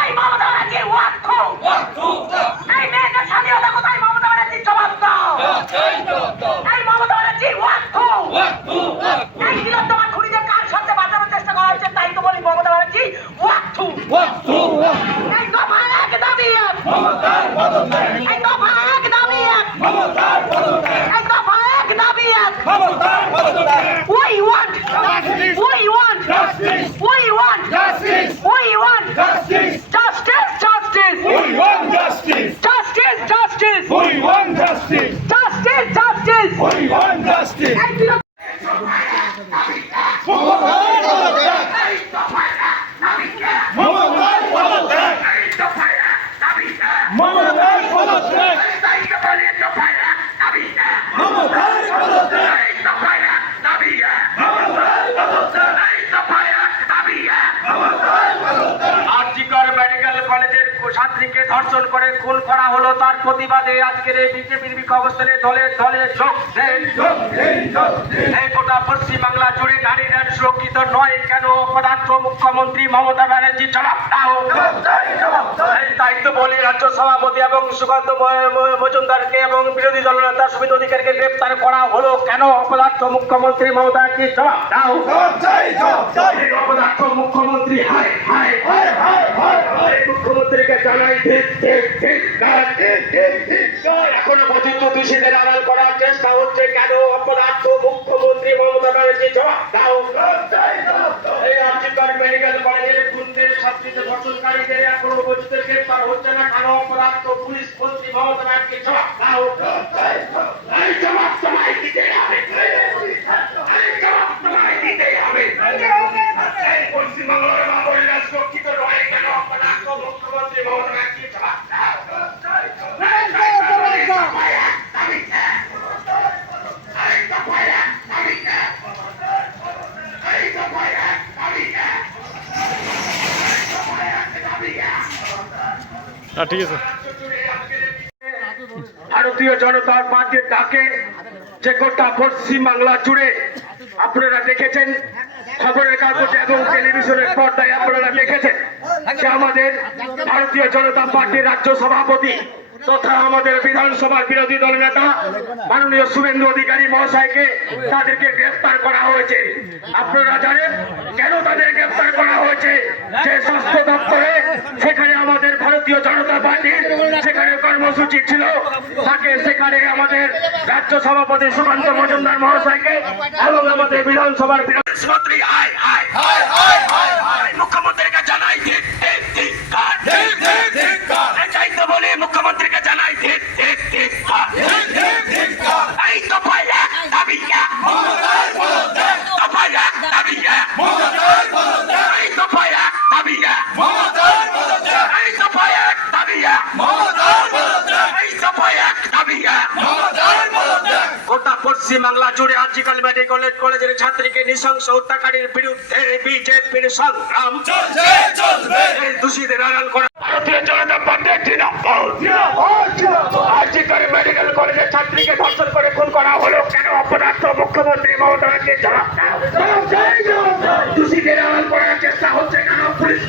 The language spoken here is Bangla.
এই মমতা ব্যানার্জি ওয়াক্ফ এই মেয়েদের স্বাধীনতা কোথায় মমতা ব্যানার্জি জবাব দাও এই মমতা ব্যানার্জি ওয়াক্ফ এই তিলোত্তমা খুনিদের কার সাথে বাঁচানোর চেষ্টা করা হচ্ছে তাই তো বলি মমতা ব্যানার্জি ওয়াক্ফ এই দফা এক দাবি এক এই দফা এক দাবি এক এই দফা এক দাবি এক We want We want We want We want Justice! Justice Justice We want justice! Justice Justice We want justice! Justice Justice We want justice! মমতার পদত্যাগ মমতার পদত্যাগ মমতার পদত্যাগ আরজিকর মেডিকেল কলেজের ছাত্রীকে ধর্ষণ করে খুন করা হলো তার প্রতিবাদে। আজকের এই বিজেপির বিক্ষোভ অবস্থানে দলে দলে যোগ দেন। এই গোটা পশ্চিম বাংলা জুড়ে নারীরা সুরক্ষিত নয় কেন পদার্থ মুখ্যমন্ত্রী মমতা ব্যানার্জি জবাব দাও দায়িত্ব বলে রাজ্য সভাপতি এবং সুকান্ত মজুমদারকে এবং বিরোধী দলনেতা সুবিধা অধিকারীকে গ্রেপ্তার করা হলো কেন পদার্থ মুখ্যমন্ত্রী মমতা ব্যানার্জি জবাব দাও অপদার্থ মুখ্যমন্ত্রী হায় হায় হায় হায় হায় হায় মুখ্যমন্ত্রীকে জানাই ঠিক ঠিক ঠিক এখনও পর্যন্ত দোষীদের আড়াল করার চেষ্টা হচ্ছে কেন অপদার্থ মুখ্যমন্ত্রী জবাব দাও এই রাজ্যপাল মেডিকেল কলেজের খুনদের ছাত্রীদের ধর্ষণকারীদের এখনও পর্যন্ত গ্রেপ্তার হচ্ছে না কেন অপদার্থ পুলিশ মন্ত্রী মমতা ব্যানার্জি জবাব দাও জবাব তোমায় দিতে হবে এই জবাব তোমায় দিতে হবে এই পশ্চিমবঙ্গের মা বোনেরা সুরক্ষিত নয় কেন অপদার্থ মুখ্যমন্ত্রী মমতা ব্যানার্জি জবাব দাও এই দফায় এক দাবিতে। এই দফায় এক দাবিতে। এই দফায় এক দাবিতে। এই দফায় এক দাবিতে। ঠিক আছে। ভারতীয় জনতা পার্টির ডাকে যে গোটা পশ্চিম বাংলা জুড়ে আপনারা দেখেছেন, খবরের কাগজ এবং টেলিভিশনের পর্দায় আপনারা দেখেছেন যে আমাদের ভারতীয় জনতা পার্টির রাজ্য সভাপতি তথা আমাদের বিধানসভার বিরোধী দল নেতা মাননীয় শুভেন্দু অধিকারী মহাশয়কে তাদেরকে গ্রেফতার করা হয়েছে। আপনারা জানেন কেন তাদের গ্রেফতার করা হয়েছে যে স্বাস্থ্য দপ্তরে সেখানে আমাদের ভারতীয় জনতা পার্টির সেখানে তাকে সেখানে আমাদের রাজ্য সভাপতি সুকান্ত মজুমদার মহাশয়কে এবং আমাদের বিধানসভার বিরোধী মন্ত্রী হায় হায় হায় মুখ্যমন্ত্রীকে জানাই ঠিক ঠিক ঠিক কাট ঠিক ঠিক ঠিক কাট চাইতে বলে মুখ্যমন্ত্রীকে জানাই এই তো দাবি পশ্চিম বাংলা জুড়ে আজকাল মেডিকেল কলেজের ছাত্রীকে নৃশংস হত্যাকারীর বিরুদ্ধে বিজেপির সংগ্রাম। দোষীদের আড়াল করা। ভারতীয় জনতা পার্টির তৃণমূল আজকাল মেডিকেল কলেজের ছাত্রীকে ধর্ষণ করে খুন করা হলো কেন? অপদার্থ মুখ্যমন্ত্রী মমতা ব্যানার্জি জবাব দোষীদের আড়াল করার চেষ্টা হচ্ছে কেন? পুলিশ